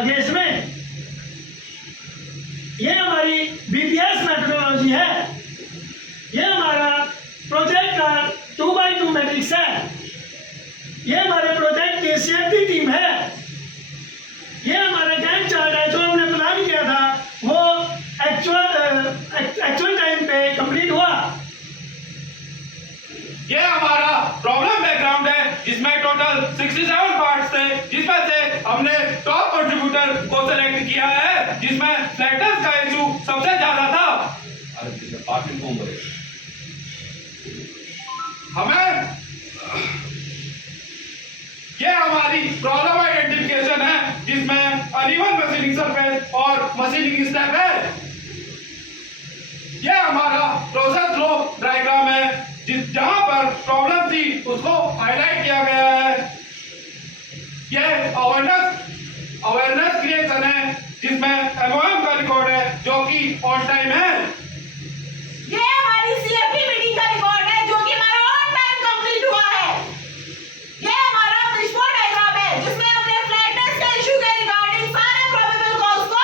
Against में। ये हमारी बीपीएस मेथोडोलॉजी है। ये हमारा प्रोजेक्ट का 2x2 मैट्रिक्स है। ये हमारे प्रोजेक्ट की सेफ्टी टीम है। ये हमारा गैंट चार्ट है जो हमने प्लान किया था, वो एक्चुअल टाइम पे कंप्लीट हुआ। ये हमारा प्रॉब्लम बैकग्राउंड है जिसमें टोटल 67 पार्ट्स थे, जिसमें से हमने टॉप कंट्रीब्यूटर को सेलेक्ट किया है, जिसमें फ्लैटनेस का इशू सबसे ज्यादा था। हमें ये हमारी प्रॉब्लम आइडेंटिफिकेशन है जिसमें अनइवन मशीनिंग सरफेस और मशीनिंग स्टेप है। ये हमारा प्रोसेस फ्लो डायग्राम है जहां पर प्रॉब्लम थी उसको हाईलाइट किया गया है। ये अवेयरनेस क्रिएशन है जिसमें एमओएम का रिकॉर्ड है जो कि ऑन टाइम है। ये हमारी सीएफटी मीटिंग का रिकॉर्ड है जो कि हमारा ऑन टाइम कंप्लीट हुआ है। ये हमारा फिशबोन डायग्राम है जिसमें हमने फ्लैटनेस के इशू के रिगार्डिंग सारे प्रोबेबल कॉज को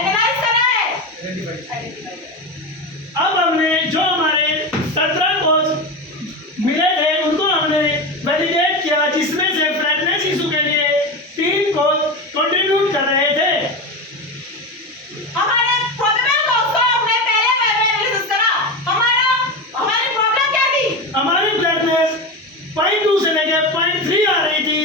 एनालाइज करा है। अब हमने जो हमारे 17 कॉज मिले थे उनको हमने वैलिडेट किया, जिसमें से फ्लैटनेस इशू के लिए 3 कॉज कंट्रीब्यूट कर रहे थे। हमारे प्रोबेबल कॉज को हमने पहले में एनालिसिस करा। हमारी प्रॉब्लम क्या थी? हमारी फ्लैटनेस 0.2 से लेके 0.3 आ रही थी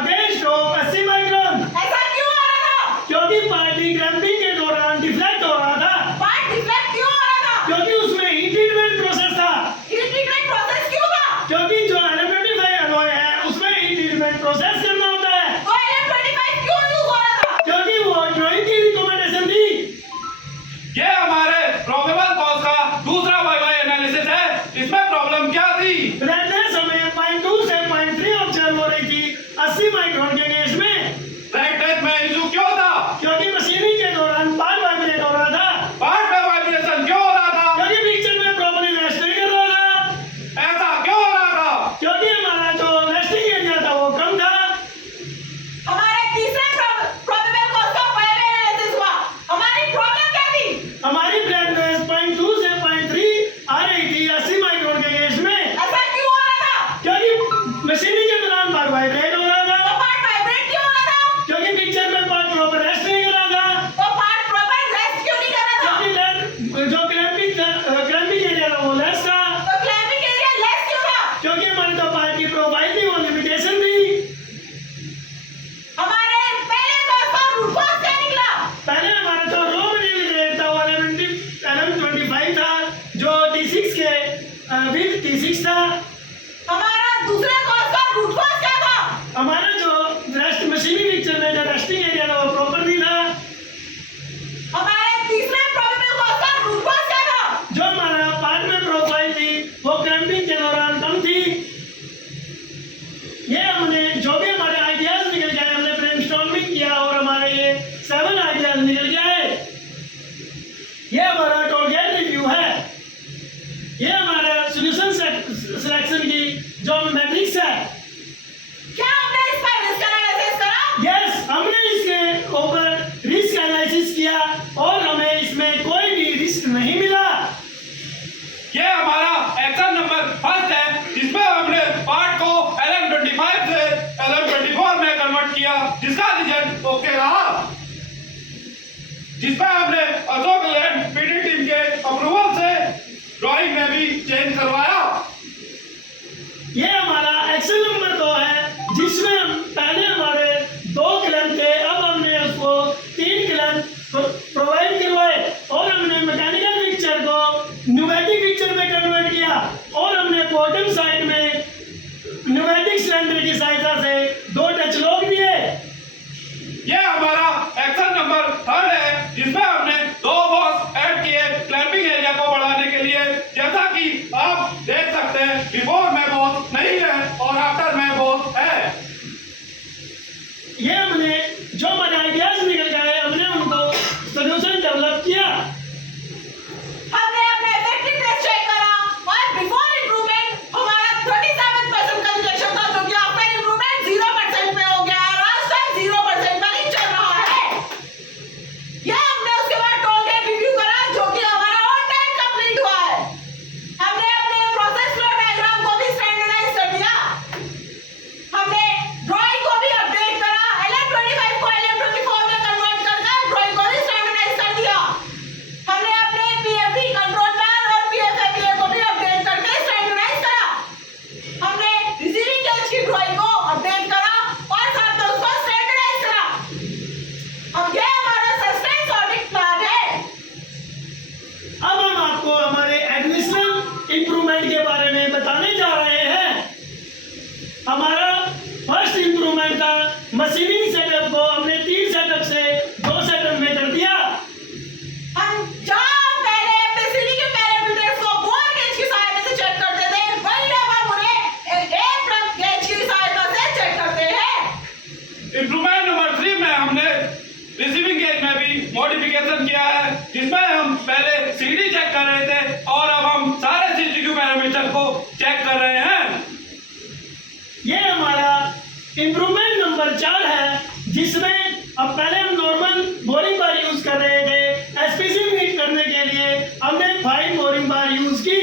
अगेंस्ट ऑफ 80 माइक्रोन। ऐसा क्यों आ रहा था? क्योंकि पार्टी क्रैम्पिंग के दौरान डिफ्लेक्ट हो रहा था। पार्ट डिफ्लेक्ट क्यों हो रहा था? क्योंकि उसमें हीट ट्रीटमेंट प्रोसेस था। हीट ट्रीटमेंट प्रोसेस क्यों था? क्योंकि जो LM25 अलॉय है उसमें हीट ट्रीटमेंट प्रोसेस करना होता है। तो LM25 क्यों यूज हो रहा था? क्योंकि वो ड्राइंग की रिकमेंडेशन थी। ये हमारे प्रोबेबल कॉज का दूसरा वाई एनालिसिस है। इसमें प्रॉब्लम क्या थी? फ्लैटनेस हमें 0.2 से 0.3 ऑब्जर्व हो रही थी 80 माइक्रोन के केस में। फ्लैटनेस में इशू क्यों था? क्योंकि मशीनिंग के दौरान पार्ट वाइब्रेट हो रहा था। पार्ट में वाइब्रेशन क्यों हो रहा था? क्योंकि पिक्चर में प्रॉपर्ली रेस्ट नहीं कर रहा था। ऐसा क्यों हो रहा था? क्योंकि हमारा जो रेस्टिंग एरिया था वो कम था। हमारे तीसरे प्रोबेबल कॉज का वाई एनालिसिस हुआ। हमारी प्रॉब्लम क्या थी? हमारी फ्लैटनेस 0.2 से 0.3 आ रही थी 80 माइक्रोन के केस में। ऐसा क्यों हो रहा था? क्योंकि मशीनिंग के दौरान पार्ट वाइब्रेट हो रहा था। तो पार्ट वाइब्रेट क्यों हो रहा था? क्योंकि पिक्चर में पार्ट प्रॉपर रेस्ट नहीं कर रहा था। तो पार्ट प्रॉपर रेस्ट क्यों नहीं कर रहा था? क्योंकि जो क्रैम्पिंग एरिया था वो लेस था। तो क्लैंपिंग एरिया लेस क्यों था? क्योंकि हमारी तो पार्ट की प्रोफाइल थी, वो लिमिटेशन थी। हमारे पहले कॉज का रूट कॉज क्या निकला? पहले हमारा जो रॉ मटेरियल ग्रेड था वो LM25 था जो T6 के विद T6 था। हमारा दूसरे कॉज का रूट कॉज क्या था? हमारा जो रेस्ट मशीनिंग पिक्चर में जो रेस्टिंग एरिया था वो प्रॉपर नहीं था। हमारे तीसरे प्रोबेबल कॉज का रूट कॉज क्या था? जो हमारा पार्ट में प्रोफाइल थी वो क्रैम्पिंग के दौरान कम थी। ये हमने जो भी हमारे आइडियाज निकल गए, हमने ब्रेनस्टॉर्मिंग किया और हमारे ये 7 आइडियाज निकल गया है। ये हमारा टोलगेट रिव्यू है। ये हमारा सॉल्यूशन सिलेक्शन की जो मैट्रिक्स है। क्या हमने इस पर रिस्क एनालिसिस करा? यस, हमने इसके ऊपर रिस्क एनालिसिस किया और हमें इसमें कोई भी रिस्क नहीं मिला। ये हमारा एक्शन नंबर फर्स्ट है जिसमें हमने पार्ट को LM25 से LM24 में कन्वर्ट किया, जिसका रिजल्ट ओके रहा। जिसमें हमने अशोक लैंड पीडी टीम के अप्रूवल से ड्राइंग में भी चेंज करवाया। ये हमारा एक्शन नंबर 2 है जिसमें हम पहले हमारे 2 क्लैंप थे, अब हमने उसको 3 क्लैंप प्रोवाइड करवाए और हमने मैकेनिकल पिक्चर को न्यूमेटिक पिक्चर में कन्वर्ट किया और हमने बॉटम साइड में न्यूमेटिक सिलेंडर की सहायता से 2 टच लॉक दिए। ये हमारा एक्शन नंबर थर्ड है जिसमें हमने 2 बॉक्स ऐड किए क्लैंपिंग एरिया को बढ़ाने के लिए। जैसा कि आप देख सकते हैं बिफोर में बॉक्स नहीं है और आफ्टर में बॉक्स है। ये हमने जो हमारे आइडियाज निकल गए हमने उनको सॉल्यूशन डेवलप किया। हमने अपने इफेक्टिवनेस चेक करा और बिफोर इंप्रूवमेंट हमारा 37% का रिजेक्शन था जो कि आफ्टर इंप्रूवमेंट 0 मॉडिफिकेशन किया है, जिसमें हम पहले सीडी चेक कर रहे थे और अब हम सारे CTQ पैरामीटर को चेक कर रहे हैं। ये हमारा इम्प्रूवमेंट नंबर 4 है, जिसमें अब पहले हम नॉर्मल बोरिंग बार यूज कर रहे थे। SPC मीट करने के लिए हमने 5 बोरिंग बार यूज की।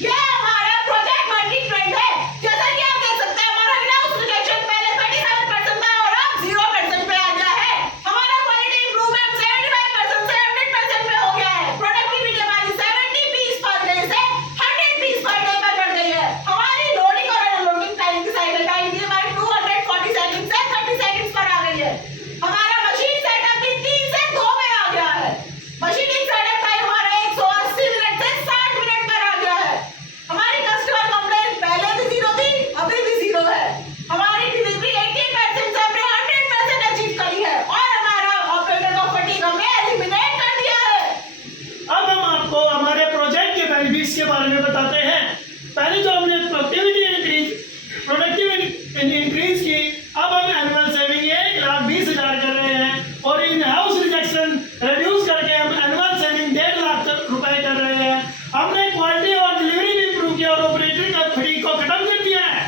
ये हमारा प्रोजेक्ट वर्किंग ट्रेंड है। जैसा कि आप देख सकते हैं, हमारा ग्राउंड रिजेक्शन पहले 37% था और अब 0% पे आ गया है। हमारा क्वालिटी इंप्रूवमेंट 75% से 100% पे हो गया है। प्रोडक्टिविटी हमारी 70 पीस पर डे से 100 पीस पर डे पर बढ़ गई है। हमारी लोडिंग और अनलोडिंग टाइम की साइकिल टाइम की हमारी 240 सेकंड से 30 सेकंड्स पर आ गई है। हमारा मशीन सेटअप भी 3 से 2 में आ गया है। मशीनिंग सेटअप टाइम हमारा 180 मिनट से 60 मिनट पर आ गया है। हमारी कस्टमर कंप्लेंट पहले भी 0 थी, अभी भी 0 है। हमारी डिलीवरी 80% से हमने 100% अचीव करी है और हमारा ऑपरेटर का फटीग हमने एलिमिनेट कर दिया है। अब हम आपको हमारे प्रोजेक्ट के बेनिफिट्स के बारे में बताते हैं। पहले जो हमने प्रोडक्टिविटी इंक्रीज की, अब हम एनुअल सेविंग 1,20,000 कर रहे हैं और इन हाउस रिजेक्शन रिड्यूस करके हम एनुअल सेविंग 1.5 लाख रुपए कर रहे हैं। हमने क्वालिटी और डिलीवरी भी इंप्रूव किया और ऑपरेटर का फटीग को खत्म कर दिया है।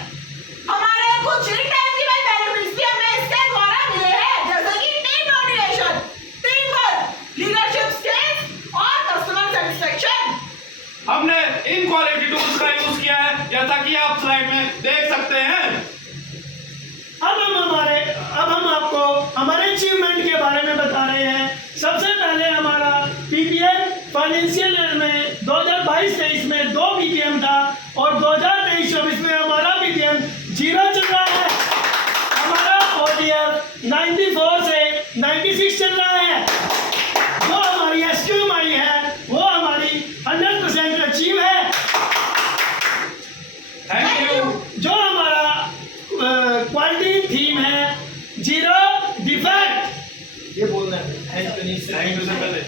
हमारे कुछ इंटेंजिबल बेनिफिट्स भी हमें इसके द्वारा मिले हैं, जैसे कि team coordination, team work, leadership skills और कस्टमर सेटिस्फेक्शन। हमने इन क्वालिटी टूल्स का यूज किया है, जैसा कि आप स्लाइड में देख सकते हैं। अब हम आपको हमारे अचीवमेंट के बारे में बता रहे हैं। सबसे पहले हमारा PPM फाइनेंशियल ईयर में 2022-23 में 2 PPM था और 2023-24 में हमारा PPM 0 चल रहा है। हमारा OTF 94 से 96 चल रहा है। जो हमारी SQMI है वो हमारी 100% अचीव है। Thank you. जो हमारा क्वालिटी थीम है 0 डिफेक्ट, ये बोलना है। थैंक यू से पहले